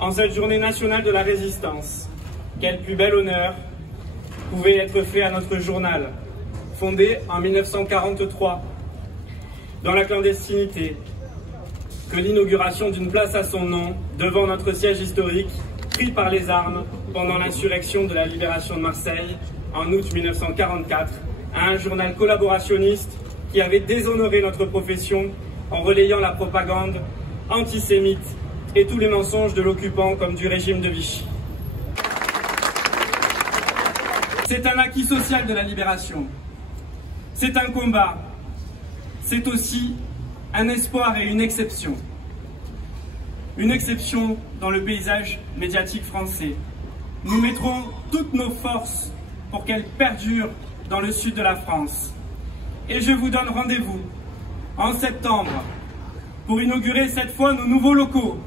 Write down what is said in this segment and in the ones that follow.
En cette journée nationale de la résistance, quel plus bel honneur pouvait être fait à notre journal, fondé en 1943, dans la clandestinité, que l'inauguration d'une place à son nom, devant notre siège historique, pris par les armes pendant l'insurrection de la libération de Marseille, en août 1944, à un journal collaborationniste qui avait déshonoré notre profession en relayant la propagande antisémite et tous les mensonges de l'occupant comme du régime de Vichy. C'est un acquis social de la libération. C'est un combat. C'est aussi un espoir et une exception. Une exception dans le paysage médiatique français. Nous mettrons toutes nos forces pour qu'elle perdure dans le sud de la France. Et je vous donne rendez-vous en septembre pour inaugurer cette fois nos nouveaux locaux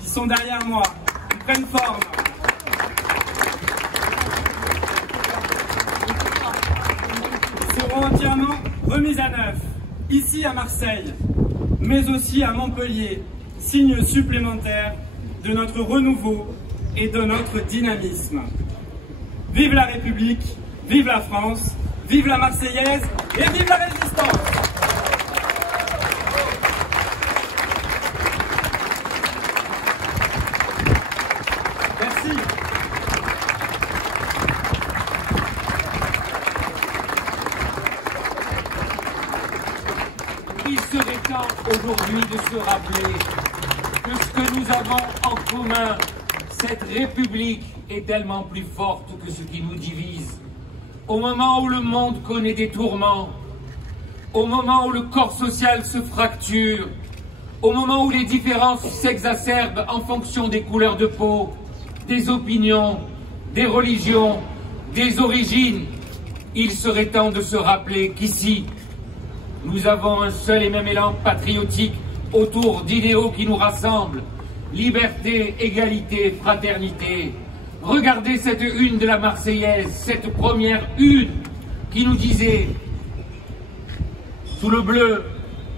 qui sont derrière moi, qui prennent forme. Ils seront entièrement remis à neuf, ici à Marseille, mais aussi à Montpellier, signe supplémentaire de notre renouveau et de notre dynamisme. Vive la République, vive la France, vive la Marseillaise et vive la Résistance! Merci. Il serait temps aujourd'hui de se rappeler que ce que nous avons en commun, cette République, est tellement plus forte que ce qui nous divise. Au moment où le monde connaît des tourments, au moment où le corps social se fracture, au moment où les différences s'exacerbent en fonction des couleurs de peau, des opinions, des religions, des origines, il serait temps de se rappeler qu'ici, nous avons un seul et même élan patriotique autour d'idéaux qui nous rassemblent. Liberté, égalité, fraternité. Regardez cette une de la Marseillaise, cette première une qui nous disait, sous le bleu,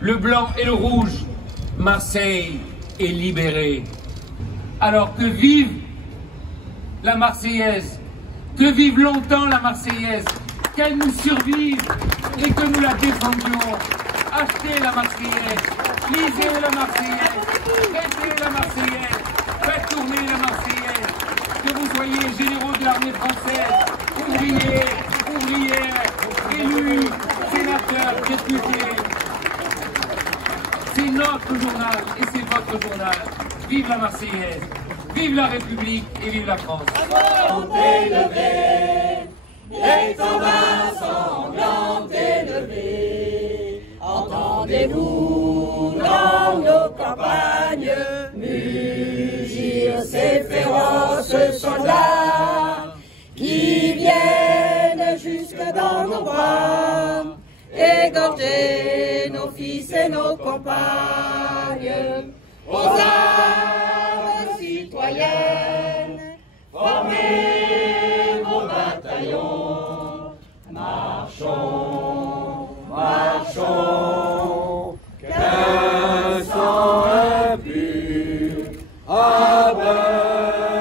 le blanc et le rouge, Marseille est libérée. Alors que vive la Marseillaise, que vive longtemps la Marseillaise, qu'elle nous survive et que nous la défendions. Achetez la Marseillaise, lisez la Marseillaise, fêtez la Marseillaise, faites tourner la Marseillaise, que vous soyez généraux de l'armée française, ouvriers, ouvrières, élus, sénateurs, députés. C'est notre journal et c'est votre journal. Vive la Marseillaise, vive la République et vive la France. Les tambours sanglants élevés, entendez-vous dans nos campagnes mugir ces féroces soldats qui viennent jusque dans nos bras, égorger nos fils et nos compagnes, aux armes citoyennes, formez vos bataillons, marchons, marchons, qu'un sang impur abreuve